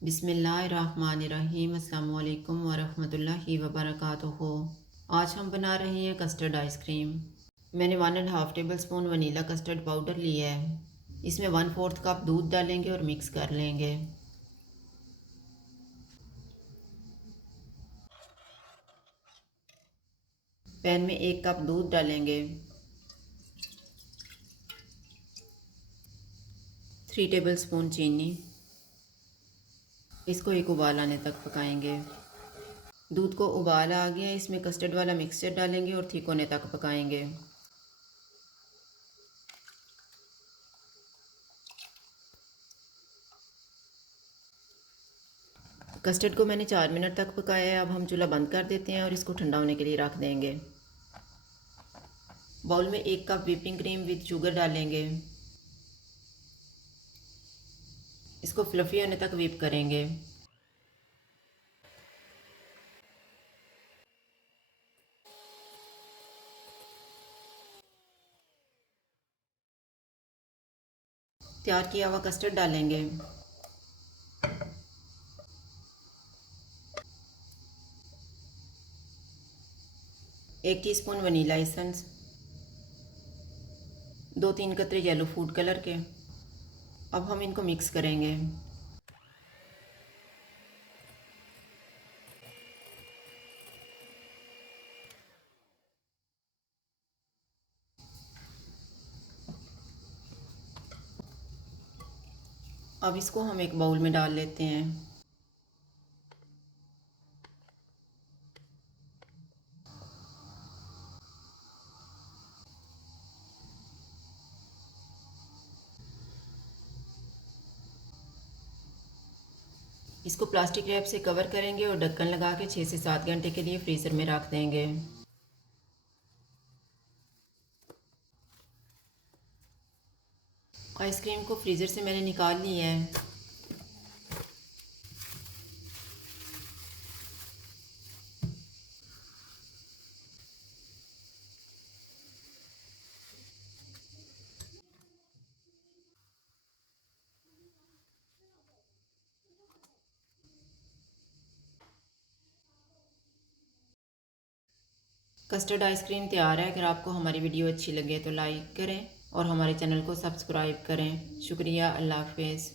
बिस्मिल्लाहिर्रहमानिर्रहीम अस्सलामु अलैकुम वरहमतुल्लाहि वबरकातुहू। आज हम बना रहे हैं कस्टर्ड आइसक्रीम। मैंने 1.5 table spoon vanilla custard powder लिया है। इसमें 1/4 कप दूध डालेंगे और मिक्स कर लेंगे। पैन में 1 कप दूध डालेंगे। 3 टेबल स्पून चीनी। इसको एक उबाल आने तक पकाएंगे। दूध को उबाल आ गया, इसमें कस्टर्ड वाला मिक्सचर डालेंगे और ठीक होने तक पकाएंगे। कस्टर्ड को मैंने 4 मिनट तक पकाया है। अब हम चूल्हा बंद कर देते हैं और इसको ठंडा होने के लिए रख देंगे। बाउल में 1 cup whipping cream with sugar डालेंगे। इसको फ्लफ़ी होने तक व्हिप करेंगे। तैयार किया हुआ कस्टर्ड डालेंगे। एक टीस्पून वनीला एसेंस, 2-3 कतरे येलो फूड कलर के। अब हम इनको मिक्स करेंगे। अब इसको हम एक बाउल में डाल लेते हैं। इसको प्लास्टिक रैप से कवर करेंगे और ढक्कन लगा के 6 से 7 घंटे के लिए फ्रीज़र में रख देंगे। आइसक्रीम को फ्रीज़र से मैंने निकाल लिया है। कस्टर्ड आइसक्रीम तैयार है। अगर आपको हमारी वीडियो अच्छी लगे तो लाइक करें और हमारे चैनल को सब्सक्राइब करें। शुक्रिया। अल्लाह हाफ़िज़।